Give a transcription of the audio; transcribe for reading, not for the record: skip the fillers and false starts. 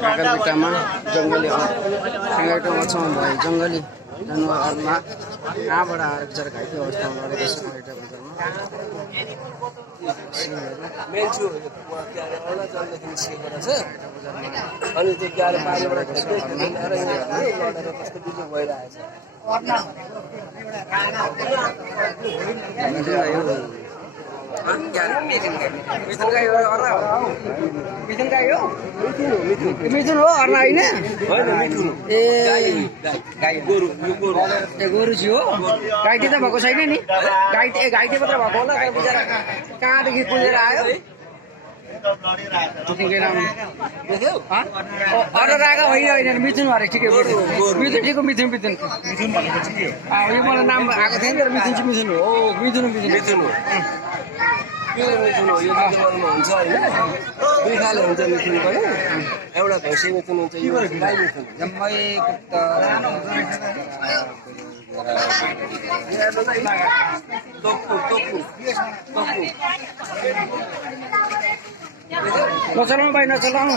काकालपिट्टामा जङ्गली ठेङ्गाटोमा छौँ भाइ जङ्गली जनावरमा कहाँबाट आएर बिचरा घाइते अवस्थामा लडेको छ एउटा बजारमा अनि त्यो गाह्रो पानीबाट लडेर कस्तो बिजो भइरहेछ मिथुन हो अर्ना होइन ए गोरु छु हो घाइते त भएको छैन नि घाइते मात्र भएको होला बिचरा कहाँदेखि पुगेर आयो रागा होइन मिथुन अरे ठिकै मिथुन ठिक मिथुन मिथुन यो मलाई नाम आएको थियो नि मिथुन चाहिँ मिथुन हो मिथुन मिथुन मिथुन हो मिथुन हो यो मिथुनमा हुन्छ होइन दुई खाले हुन्छ मिथुन पनि एउटा भैँसी मिथुन हुन्छ यो गाई मिथुन नचलाउनु भाइ नचलाउनु